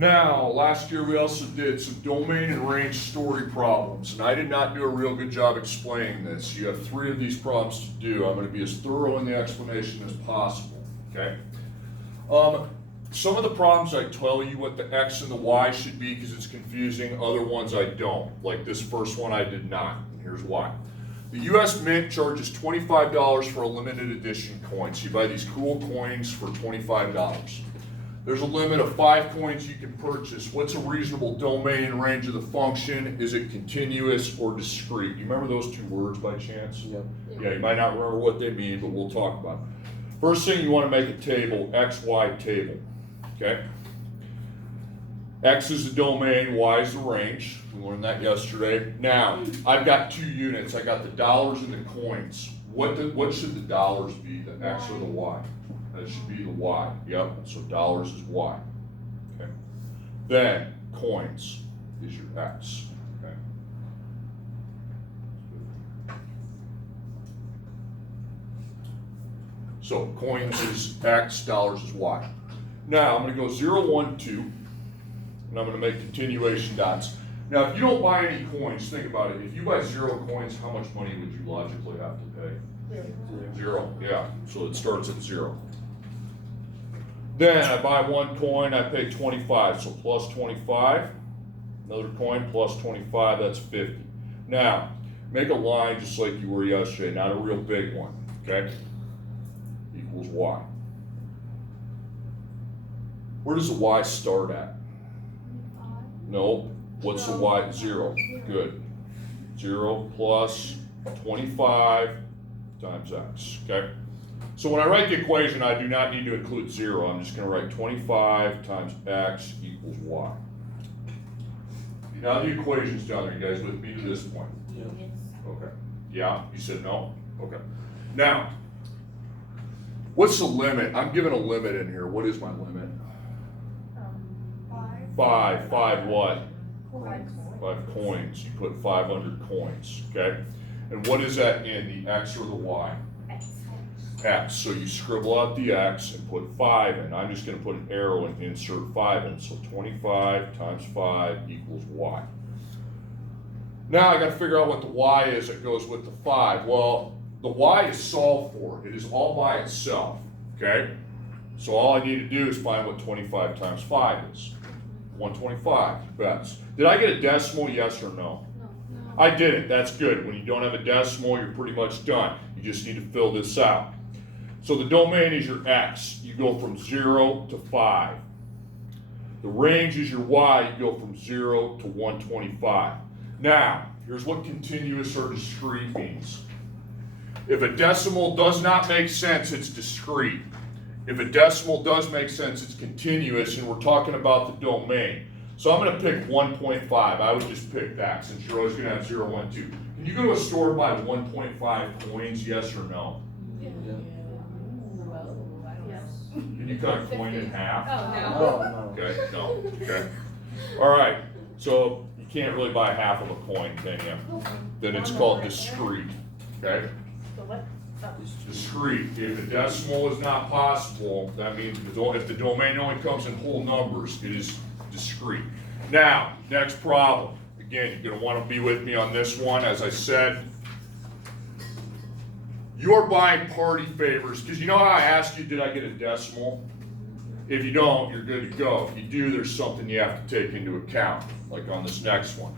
Now, last year we also did some domain and range story problems, and I did not do a real good job explaining this. You have 3 of these problems to do. I'm going to be as thorough in the explanation as possible, okay? Some of the problems I tell you what the X and the Y should be because it's confusing. Other ones I don't. Like this first one I did not, and here's why. The US Mint charges $25 for a limited edition coin. So you buy these cool coins for $25. There's a limit of 5 coins you can purchase. What's a reasonable domain and range of the function? Is it continuous or discrete? You remember those 2 words by chance? Yep. Yeah, you might not remember what they mean, but we'll talk about it. First thing, you want to make a table, X, Y table, okay? X is the domain, Y is the range. We learned that yesterday. Now, I've got 2 units. I got the dollars and the coins. What should the dollars be, the X or the Y? That should be the Y, yep, so dollars is Y, okay? Then, coins is your X, okay? So, coins is X, dollars is Y. Now, I'm gonna go 0, 1, 2, and I'm gonna make continuation dots. Now, if you don't buy any coins, think about it. If you buy 0 coins, how much money would you logically have to pay? 0, yeah, so it starts at 0. Then I buy 1 coin, I pay 25, so plus 25. Another coin, plus 25, that's 50. Now, make a line just like you were yesterday, not a real big one, okay? Equals Y. Where does the Y start at? No, what's the Y? 0, good. 0 plus 25 times X, okay? So when I write the equation, I do not need to include 0. I'm just going to write 25 times X equals Y. Now the equation's done. Are you guys with me to this point? Yep. Okay. Yeah? You said no? Okay. Now, what's the limit? I'm given a limit in here. What is my limit? 5. 5 what? 5 coins. You put 500 coins, okay? And what is that in, the X or the Y? X. So you scribble out the X and put 5 in. I'm just going to put an arrow and insert 5 in. So 25 times 5 equals Y. Now I got to figure out what the Y is that goes with the 5. Well, the Y is solved for. It is all by itself. Okay? So all I need to do is find what 25 times 5 is. 125, best. Did I get a decimal, yes or no? No. I didn't. That's good. When you don't have a decimal, you're pretty much done. You just need to fill this out. So the domain is your X. You go from 0 to 5. The range is your Y. You go from 0 to 125. Now, here's what continuous or discrete means. If a decimal does not make sense, it's discrete. If a decimal does make sense, it's continuous, and we're talking about the domain. So I'm going to pick 1.5. I would just pick that since you're always going to have 0, 1, 2. Can you go to a store and buy 1.5 coins, yes or no? Yeah. Can you cut a coin in half? Oh, no. Okay, no, okay. All right, so you can't really buy half of a coin, can you? Then it's called discrete, okay? Discrete. If a decimal is not possible, that means if the domain only comes in whole numbers, it is discrete. Now, next problem. Again, you're going to want to be with me on this one. As I said, you're buying party favors, because you know how I asked you, did I get a decimal? If you don't, you're good to go. If you do, there's something you have to take into account, like on this next one.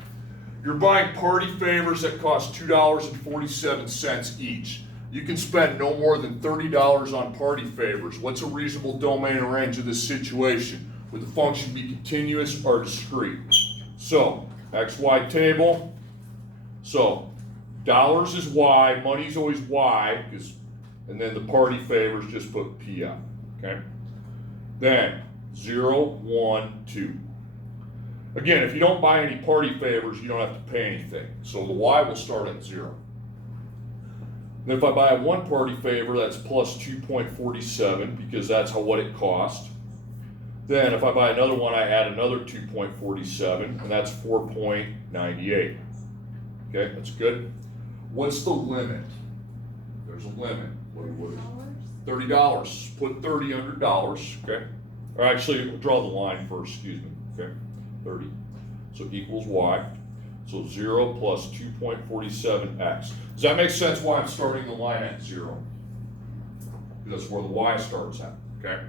You're buying party favors that cost $2.47 each. You can spend no more than $30 on party favors. What's a reasonable domain and range of this situation? Would the function be continuous or discrete? So, XY table. So, dollars is Y, money's always Y, and then the party favors just put PF, okay? Then, 0, 1, 2. Again, if you don't buy any party favors, you don't have to pay anything. So the Y will start at 0. And if I buy a 1 party favor, that's plus 2.47 because that's what it cost. Then if I buy another one, I add another 2.47, and that's 4.98. Okay, that's good. What's the limit? There's a limit. What is it? $30. Put 30 under dollars, okay? Or actually, we'll draw the line first, excuse me, okay? 30. So equals y. So 0 plus 2.47x. Does that make sense why I'm starting the line at 0? Because that's where the y starts at, okay?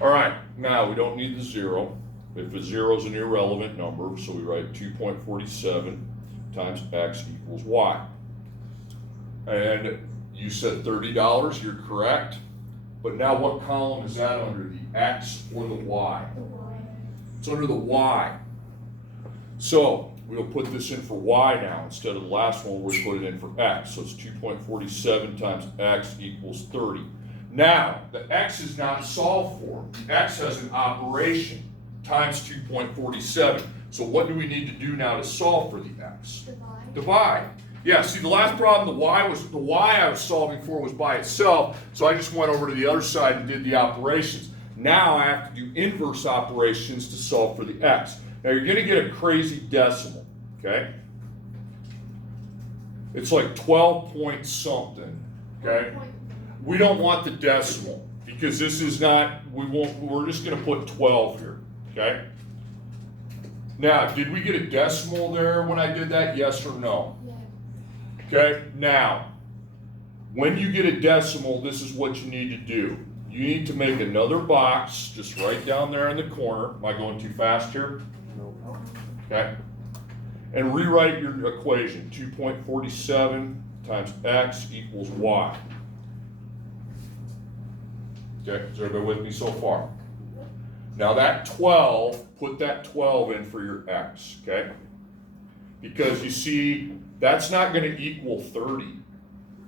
All right, now we don't need the 0. If a 0 is an irrelevant number, so we write 2.47 times x equals y. And you said $30, you're correct. But now what column is that under, the x or the y? The y. It's under the y. So we'll put this in for y now instead of the last one where we put it in for x. So it's 2.47 times x equals 30. Now, the x is not solved for. The x has an operation times 2.47. So what do we need to do now to solve for the x? Divide. Divide. Yeah, see the last problem, the y I was solving for was by itself, so I just went over to the other side and did the operations. Now I have to do inverse operations to solve for the x. Now you're gonna get a crazy decimal, okay? It's like 12 point something, okay? We don't want the decimal because this is not, we're just gonna put 12 here, okay? Now, did we get a decimal there when I did that, yes or no? Yeah. Okay, now, when you get a decimal, this is what you need to do. You need to make another box, just right down there in the corner. Am I going too fast here? No. Okay. And rewrite your equation, 2.47 times x equals y. Okay, is everybody with me so far? Now that 12, put that 12 in for your x, okay? Because you see, that's not going to equal 30.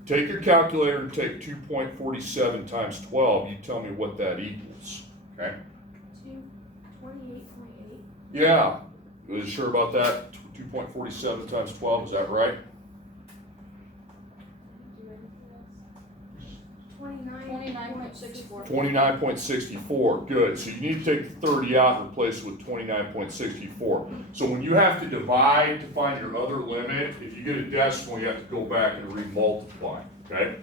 Take your calculator and take 2.47 times 12. You tell me what that equals, okay? 28.8. Yeah, you sure about that? 2.47 times 12, is that right? 29.64. 29.64, good. So you need to take the 30 out and replace it with 29.64. So when you have to divide to find your other limit, if you get a decimal, you have to go back and re-multiply, okay?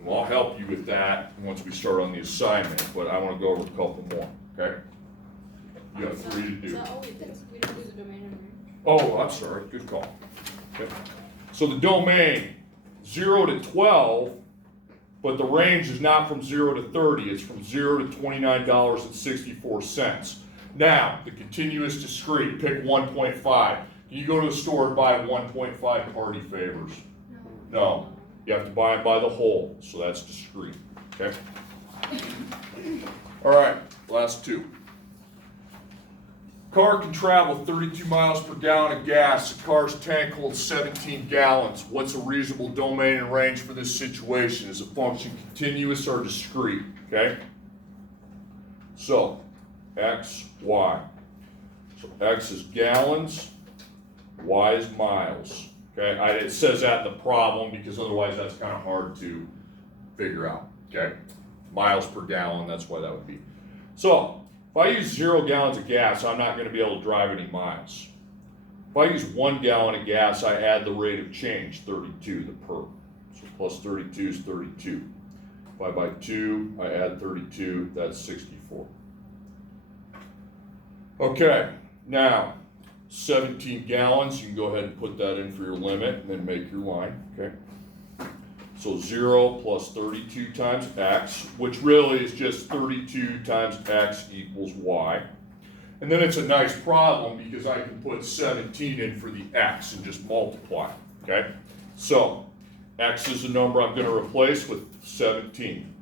And I'll help you with that once we start on the assignment, but I want to go over a couple more, okay? You got 3 to do. Is that all we did? We didn't do the domain and range? Oh, I'm sorry, good call. Okay. So the domain, 0 to 12, but the range is not from 0 to 30, it's from 0 to $29.64. Now, the continuous discrete, pick 1.5. Can you go to a store and buy 1.5 party favors? No. No, you have to buy them by the whole, so that's discrete, okay? All right, last 2. Car can travel 32 miles per gallon of gas. The car's tank holds 17 gallons. What's a reasonable domain and range for this situation? Is a function continuous or discrete? Okay? So, x, y. So x is gallons, y is miles. Okay? It says that in the problem because otherwise that's kind of hard to figure out. Okay? Miles per gallon, that's why that would be. So, if I use 0 gallons of gas, I'm not going to be able to drive any miles. If I use 1 gallon of gas, I add the rate of change, 32, the per. So plus 32 is 32. If I buy 2, I add 32, that's 64. Okay, now 17 gallons, you can go ahead and put that in for your limit and then make your line, okay? So 0 plus 32 times x, which really is just 32 times x equals y. And then it's a nice problem because I can put 17 in for the x and just multiply, okay? So x is the number I'm going to replace with 17.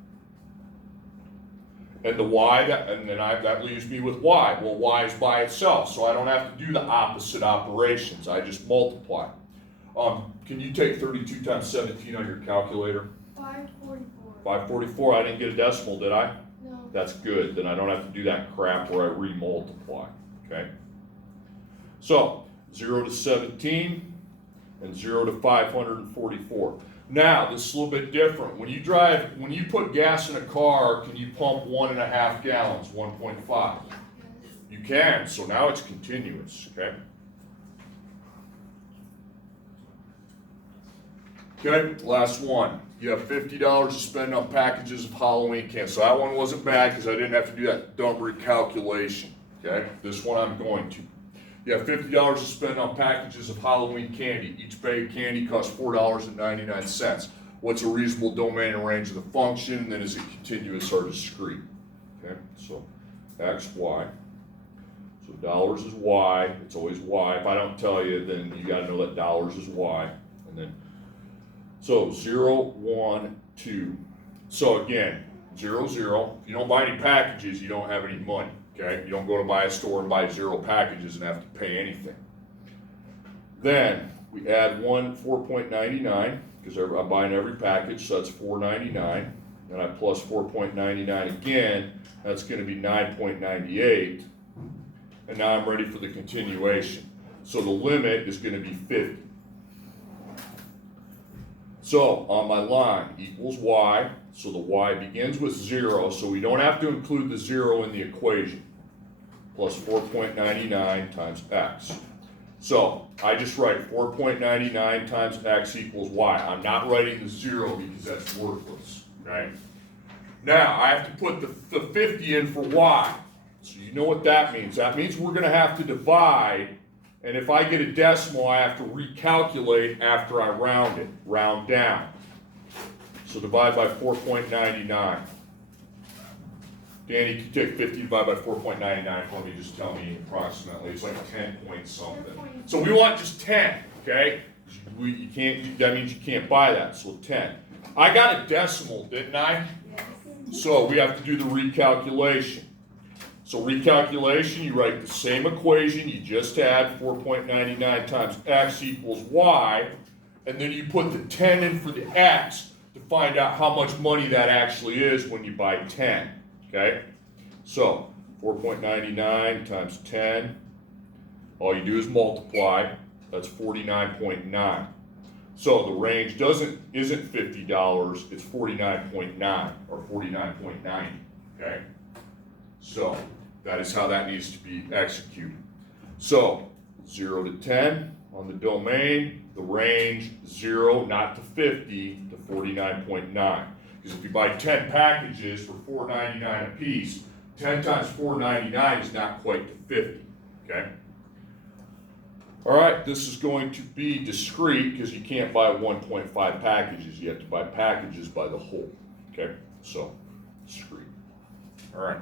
And the y, that leaves me with y. Well, y is by itself, so I don't have to do the opposite operations. I just multiply. Can you take 32 times 17 on your calculator? 544. 544, I didn't get a decimal, did I? No. That's good, then I don't have to do that crap where I re-multiply, okay? So, 0 to 17 and 0 to 544. Now, this is a little bit different. When you put gas in a car, can you pump 1.5 gallons, 1.5? You can, so now it's continuous, okay? Okay, last one. you have $50 to spend on packages of Halloween candy. So that one wasn't bad because I didn't have to do that dumb recalculation. Okay, this one I'm going to. You have $50 to spend on packages of Halloween candy. Each bag of candy costs $4.99. What's a reasonable domain and range of the function? And then is it continuous or discrete? Okay, so x, y. So dollars is y. It's always y. If I don't tell you, then you got to know that dollars is y. And then, so 0, 1, 2. So again, 0, 0. If you don't buy any packages, you don't have any money. Okay, you don't go to buy a store and buy 0 packages and have to pay anything. Then we add 4.99 because I'm buying every package, so that's $4.99. Then I plus 4.99 again, that's going to be 9.98. And now I'm ready for the continuation. So the limit is going to be 50. So on my line equals y, so the y begins with 0, so we don't have to include the 0 in the equation, plus 4.99 times x. So I just write 4.99 times x equals y. I'm not writing the 0 because that's worthless, right? Now I have to put the 50 in for y. So you know what that means. That means we're going to have to divide, and if I get a decimal, I have to recalculate after I round it, round down. So divide by 4.99. Danny, can you take 50 divided by 4.99 for me? Just tell me approximately. It's like 10 point something. So we want just 10, okay? You can't. That means you can't buy that. So 10. I got a decimal, didn't I? So we have to do the recalculation. So recalculation, you write the same equation you just had, 4.99 times x equals y, and then you put the 10 in for the x to find out how much money that actually is when you buy 10, okay? So 4.99 times 10, all you do is multiply, that's 49.9. So the range isn't $50, it's 49.9 or 49.90, okay? So that is how that needs to be executed. So 0 to 10 on the domain, the range 0, not to 50, to 49.9. Because if you buy 10 packages for $4.99 a piece, 10 times $4.99 is not quite to 50, okay? All right, this is going to be discrete because you can't buy 1.5 packages. You have to buy packages by the whole, okay? So, discrete. All right.